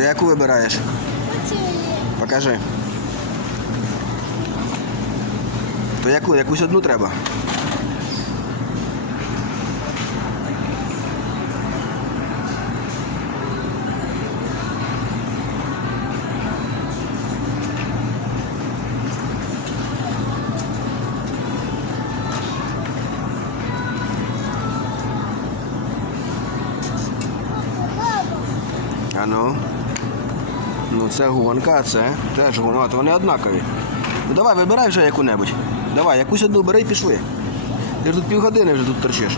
Яку вибираєш? Покажи. То яку? Якусь одну треба? Ну. Ну це гонка, це теж гонка. От вони однакові. Ну давай, вибирай вже яку-небудь. Давай, якусь одну бери і пішли. Ти ж тут півгодини вже тут торчиш.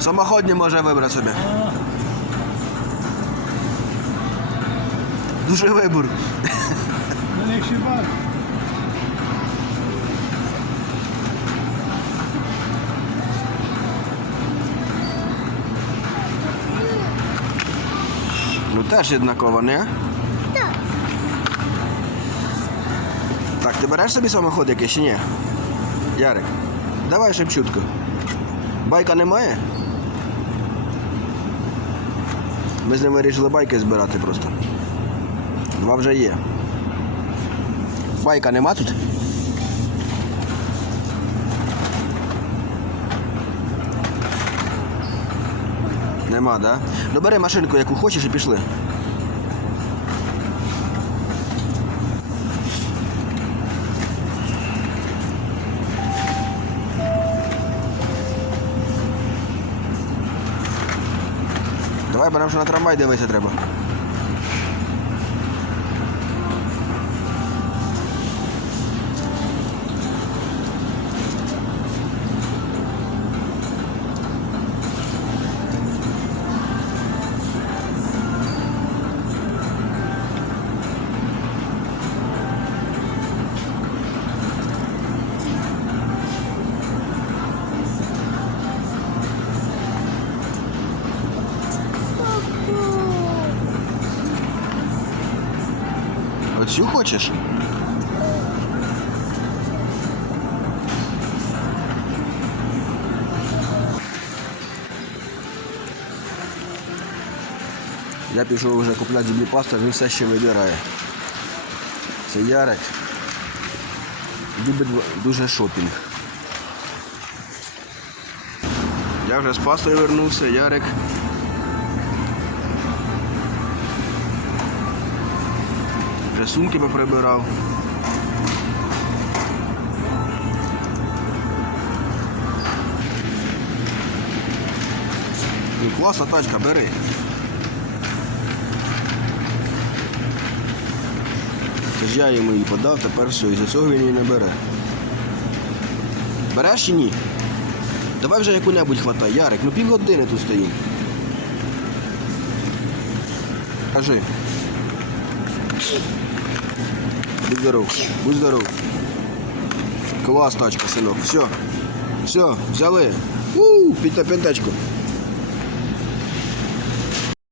Самоходні може вибрати собі. Дуже вибір. Ну теж однаково, не? Так. Так, ти береш собі самоход якийсь чи ні? Ярик, давай шепчутку. Байка немає? Ми з ним вирішили байки збирати просто. Два вже є. Байка нема тут? Нема, да? Добери машинку, яку хочеш і пішли. Давай, бо нам що на трамвай дивитися треба. Оцю хочеш? Я пішов вже купляти зубні він все ще вибирає. Це Ярик. Любить дуже шопінг. Я вже з пастою вернувся, Ярик. Вже сумки поприбирав. Ну, класна тачка, бери. Це ж я йому її подав, тепер все, і за цього він її не бере. Береш чи ні? Давай вже яку-небудь хватай, Ярик, ну півгодини тут стоїть. Кажи. Будь здоров, будь здоров. Клас тачка, сынок. Все. Все, взяли. У, п'ята п'ятачку.